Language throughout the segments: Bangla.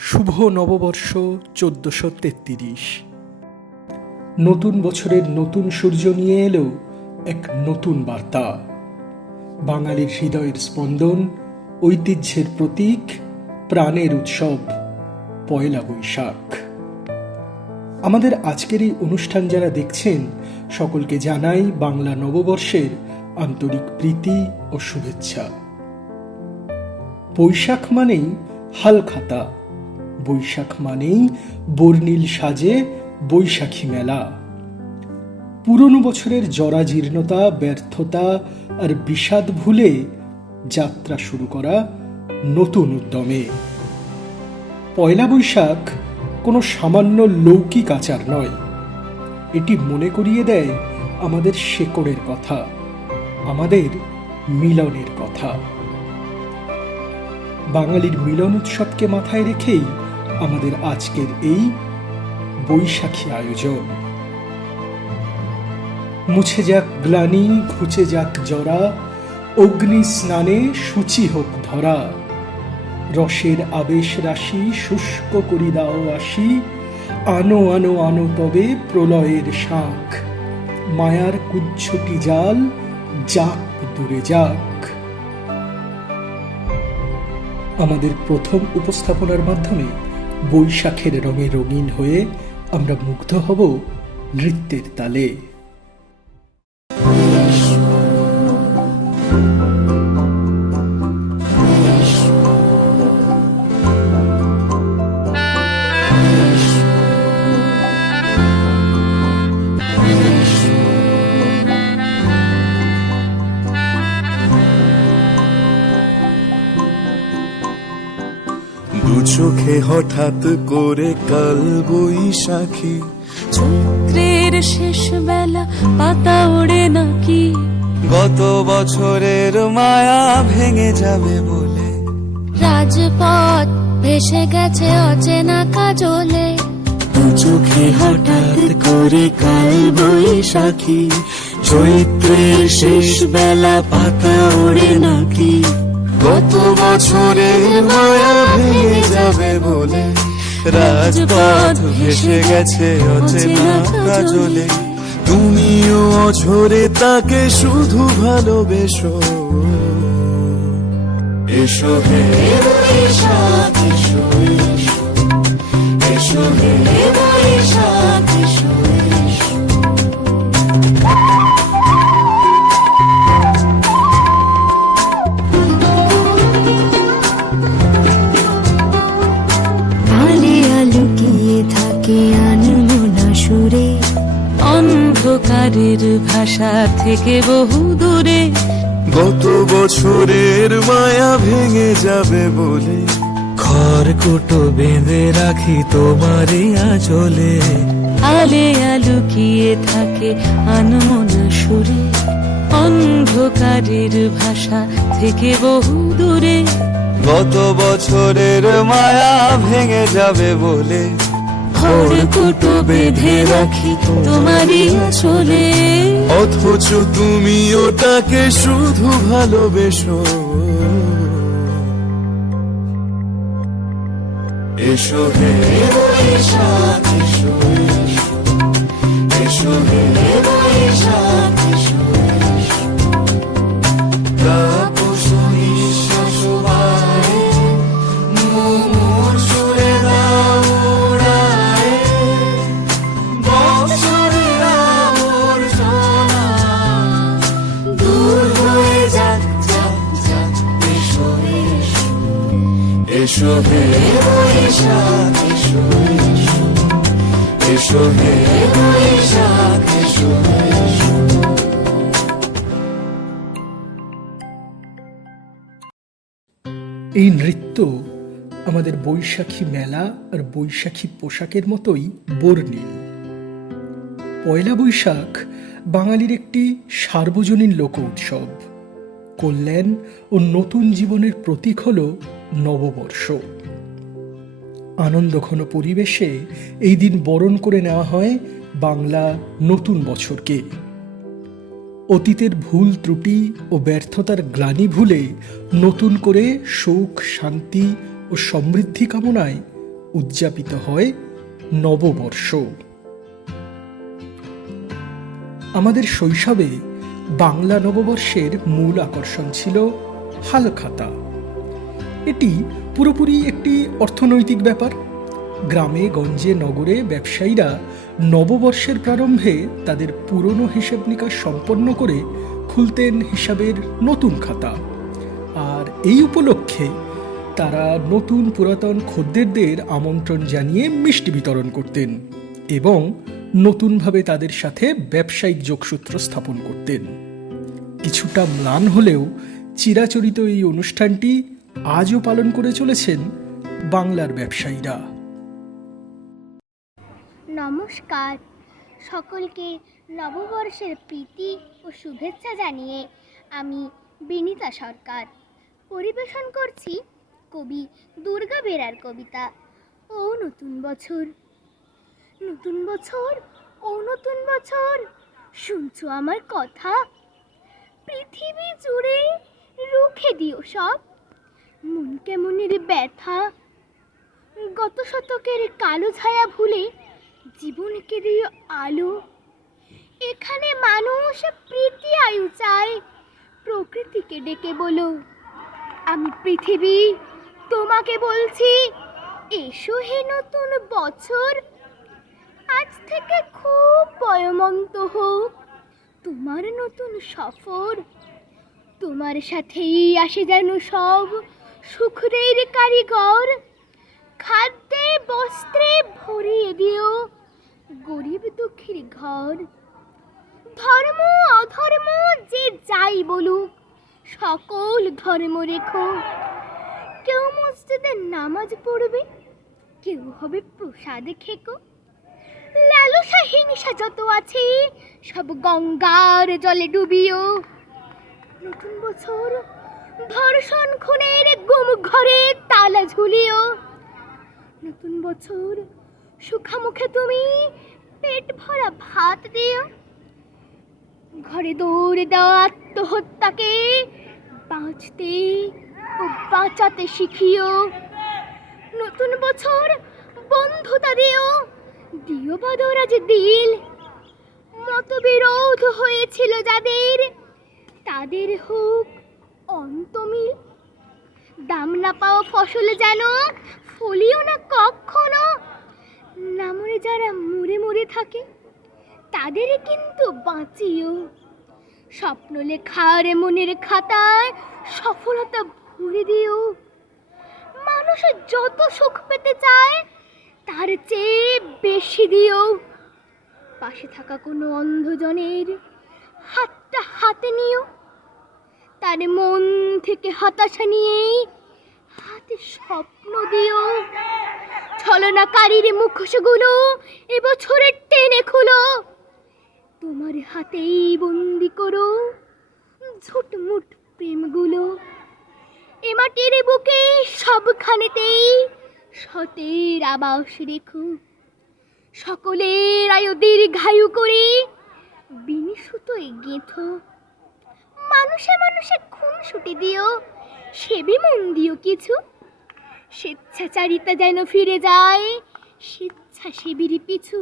শুভ নববর্ষ ১৪৩৩। নতুন বছরের নতুন সূর্য নিয়ে এলো এক নতুন বার্তা। বাঙালির হৃদয়ের স্পন্দন, ঐতিহ্যের প্রতীক, প্রাণের উৎসব পয়লা বৈশাখ। আমাদের আজকের এই অনুষ্ঠান যারা দেখছেন সকলকে জানাই বাংলা নববর্ষের আন্তরিক প্রীতি ও শুভেচ্ছা। বৈশাখ মানেই হালখাতা, বৈশাখ মানেই বর্ণিল সাজে বৈশাখী মেলা। পুরনো বছরের জরাজীর্ণতা, ব্যর্থতা আর বিষাদ ভুলে যাত্রা শুরু করা নতুন উদ্যমে। পয়লা বৈশাখ কোনো সামান্য লৌকিক আচার নয়, এটি মনে করিয়ে দেয় আমাদের শেকড়ের কথা, আমাদের মিলনের কথা। বাঙালির মিলন উৎসবকে মাথায় রেখেই আমাদের আজকের এই বৈশাখী আয়োজন। মুছে যাক গ্লানি, ঘুচে যাক জরা, অগ্নি স্নানে সূচি হোক ধরা। রসের আবেশ রাশি শুষ্ক করি দাও আসি, আনো আনো আনো তবে প্রলয়ের শাঁখ। মায়ার কুজ্ঝটি জাল যাক দূরে যাক। আমাদের প্রথম উপস্থাপনার মাধ্যমে বৈশাখের রঙে রঙিন হয়ে আমরা মুগ্ধ হব নৃত্যের তালে। দু চোখে হঠাৎ করে কাল বৈশাখী, চৈত্রের শেষ বেলা পাতা ওড়ে নাকি। গত বছরের মায়া ভেঙে যাবে বলে রাজপথ ভেসে গেছে অচেনা কাজলে। দু চোখে হঠাৎ করে কাল বৈশাখী, চৈত্রের শেষ বেলা পাতা ওড়ে নাকি। গত বছরের মায়া ভেঙে যাবে বলে রাজপথ ভেসে গেছে অচেনা কাজলে। তুমিও অঝরে তাকে শুধু ভালোবেসো। এসো হে বৈশাখ এসো, এসো হে বৈশাখ এসো। অন্ধকারের ভাষা থেকে বহু দূরে গত বছরের মায়া ভেঙে যাবে বলে খড়কুটো বেঁধে রাখি তোমারই আঁচলে। আলে আলুকিয়ে থাকে আনমনা সুরে, অন্ধকারের ভাষা থেকে বহু দূরে। গত বছরের মায়া ভেঙে যাবে বলে খড়কুটো বেঁধে রাখি তোমারই আঁচলে। অথচ তুমি ওটাকে শুধু ভালোবেসো। এসো হে বৈশাখ এসো, এসো হে বৈশাখ এসো। তাপস নিঃশ্বাস বাড়ে, মোর সুরে দাও উড়ায়ে। বছরের আবর্জনা দূর হয়ে যাক যাক যাক। এসো এসো, এসো হে বৈশাখ এসো, এসো হে বৈশাখ এসো। এই নৃত্য আমাদের বৈশাখী মেলা আর বৈশাখী পোশাকের মতোই বর্ণিল। পয়লা বৈশাখ বাঙালির একটি সার্বজনীন লোক উৎসব। কল্যাণ ও নতুন জীবনের প্রতীক হল নববর্ষ। আনন্দঘন পরিবেশে এই দিন বরণ করে নেওয়া হয় বাংলা নতুন বছরকে। অতীতের ভুল ত্রুটি ও ব্যর্থতার গ্লানি ভুলে নতুন করে সুখ, শান্তি ও সমৃদ্ধি কামনায় উদযাপিত হয় নববর্ষ। আমাদের শৈশবে বাংলা নববর্ষের মূল আকর্ষণ ছিল হালখাতা। এটি পুরোপুরি একটি অর্থনৈতিক ব্যাপার। গ্রামে গঞ্জে নগরে ব্যবসায়ীরা নববর্ষের প্রারম্ভে তাদের পুরনো হিসেব নিকাশ সম্পন্ন করে খুলতেন হিসাবের নতুন খাতা, আর এই উপলক্ষে তারা নতুন পুরাতন খদ্দেরদের আমন্ত্রণ জানিয়ে মিষ্টি বিতরণ করতেন এবং নতুনভাবে তাদের সাথে ব্যবসায়িক যোগসূত্র স্থাপন করতেন। কিছুটা ম্লান হলেও চিরাচরিত এই অনুষ্ঠানটি আজও পালন করে চলেছেন বাংলার ব্যবসায়ীরা। নমস্কার, সকলকে নববর্ষের প্রীতি ও শুভেচ্ছা জানিয়ে আমি বিনীতা সরকার পরিবেশন করছি কবি দুর্গা বেরার কবিতা ও নতুন বছর। নতুন বছর, ও নতুন বছর, শুনছো আমার কথা? পৃথিবী জুড়ে রুখে দিও সব মন কেমনের ব্যথা। গত শতকের কালো ছায়া ভুলে জীবনকে দিও আলো। এখানে মানুষ প্রীতি আয়ু চায়, প্রকৃতিকে ডেকে বলো আমি পৃথিবী তোমাকে বলছি, এসো হে নতুন বছর। আজ থেকে খুব বয়মন্ত হোক তোমার নতুন সফর। তোমার সাথেই আসে যেন সব সুখের কারিগর। খাদ্যে বস্ত্রে ভরিয়ে দিও গরিব দুঃখীর ঘর। ধর্ম অধর্ম যে যাই বলুক সকল ধর্ম রেখো। কেউ মসজিদে নামাজ পড়বে, কেউ হবে প্রসাদে খেকো। লালসা হিংসা যত আছে সব গঙ্গার জলে ডুবিও। নতুন বছর ধর্ষণ খুনের গুম ঘরে তালা ঝুলিও। নতুন বছর সুখামুখে তুমি পেট ভরা ভাত দিও। ঘরে দৌড়ে দেওয়া আত্মহত্যাকে বাঁচতে ও বাঁচাতে শিখিও। নতুন বছর বন্ধুতা দিও, দিও বদরাজ দিল। মতবিরোধ হয়েছিল যাদের, তাদের হোক অন্তমিল। দাম না পাওয়া ফসল যেন ফলিও না কখনো। না মরে যারা মরে মরে থাকে তাদের কিন্তু বাঁচিও। স্বপ্ন লেখার মনের খাতায় সফলতা ভরে দিও। মানুষের যত সুখ পেতে চায় তার চেয়ে বেশি দিও। পাশে থাকা কোনো অন্ধজনের হাতটা হাতে নিও। তার মন থেকে হতাশা নিয়ে হাতে স্বপ্ন দিও। ছলনাকারীর মুখোশগুলো এবছরে টেনে খুলো। তোমার হাতেই বন্দি করো ঝুটমুট প্রেমগুলো। এ মাটির বুকে সবখানেতেই সতের আবাস রেখো। সকলের আয়ু দীর্ঘায়ু করে বিনি সুতোয় গেঁথো। মানুষে মানুষে খুন ছুটি দিও, সেবি মন দিও কিছু। স্বেচ্ছাচারিতা যেন ফিরে যায় স্বেচ্ছাসেবীর পিছু।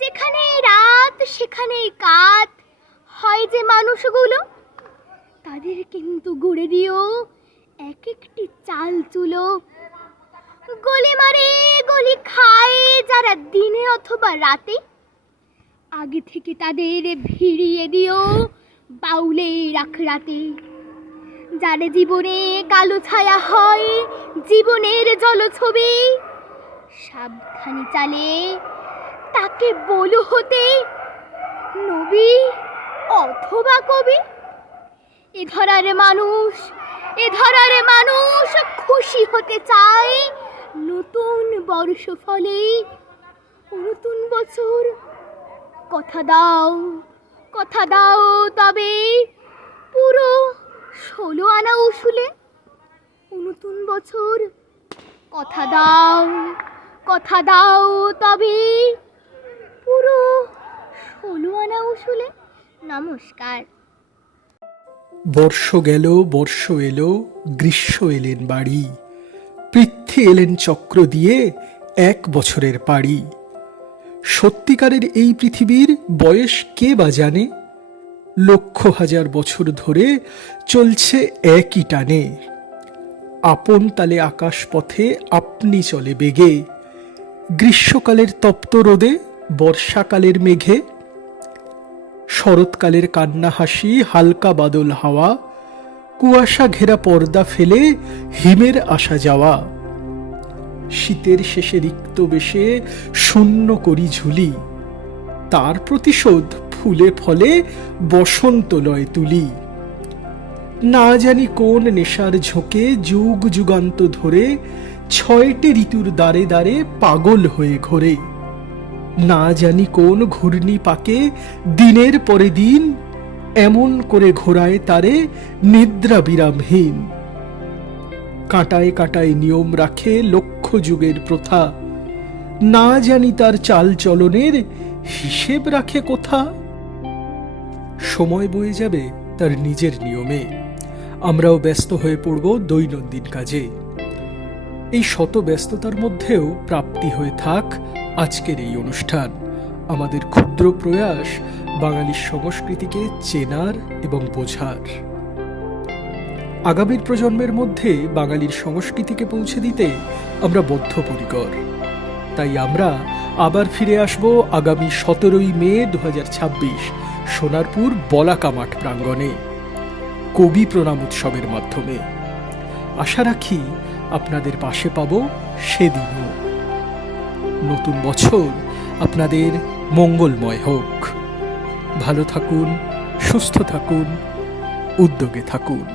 যেখানে রাত সেখানে কাত হয় যে মানুষগুলো, তাদের কিন্তু গড়ে দিও এক একটি চাল চুলো। গলি মারে গলি খায় যারা দিনে অথবা রাতে, আগে থেকে তাদের ভিড়িয়ে দিও বাউলের আখড়াতে। যার জীবনে কালো ছায়া হয় জীবনের জলছবি, সাবধানে চালে তাকে বলো হতে নবী অথবা কবি। এ ধরার মানুষ খুশি হতে চায় নতুন বর্ষ ফলে। নতুন বছর কথা দাও তবে পুরো 16 আনা উসুলে। নতুন বছর কথা দাও তবে পুরো 16 আনা উসুলে। নমস্কার। বর্ষ গেল বর্ষ এলো, গ্রীষ্ম এলেন বাড়ি। পৃথ্বী পথে এলেন চক্র দিয়ে 1 বছরের পাড়ি। সত্যিকারের এই পৃথিবীর বয়স কে বা জানে, লক্ষ হাজার বছর ধরে চলছে একই টানে। আপন তালে আকাশ পথে আপনি চলে বেগে, গ্রীষ্মকালের তপ্ত রোদে, বর্ষাকালের মেঘে, শরৎকালের কান্না হাসি, হালকা বাদল হাওয়া, কুয়াশা ঘেরা পর্দা ফেলে হিমের আসা যাওয়া। শীতের শেষে রিক্ত বেশে শূন্য করি ঝুলি, তার প্রতিশোধ ফুলে ফলে বসন্ত লয় তুলি। না জানি কোন নেশার ঝোঁকে যুগ যুগান্ত ধরে 6টি ঋতুর দ্বারে দ্বারে পাগল হয়ে ঘোরে। না জানি কোন ঘূর্ণি পাকে দিনের পরে দিন এমন করে ঘোরায় তারে নিদ্রা বিরামহীন। কাঁটায় কাঁটায় নিয়ম রাখে লক্ষ যুগের প্রথা, না জানি তার চাল চলনের হিসেব রাখে কোথা। সময় বয়ে যাবে তার নিজের নিয়মে, আমরাও ব্যস্ত হয়ে পড়ব দৈনন্দিন কাজে। এই শত ব্যস্ততার মধ্যেও প্রাপ্তি হয়ে থাক আজকের এই অনুষ্ঠান, আমাদের ক্ষুদ্র প্রয়াস বাঙালির সংস্কৃতিকে চেনার এবং বোঝার। আগামীর প্রজন্মের মধ্যে বাঙালির সংস্কৃতিকে পৌঁছে দিতে আমরা বদ্ধপরিকর। তাই আমরা আবার ফিরে আসব আগামী 17ই মে 2026 সোনারপুর বলাকা মাঠ প্রাঙ্গণে কবি প্রণাম উৎসবের মাধ্যমে। আশা রাখি আপনাদের পাশে পাব সেদিনও। নতুন বছর আপনাদের মঙ্গলময় হোক। ভালো থাকুন, সুস্থ থাকুন, উদ্যোগে থাকুন।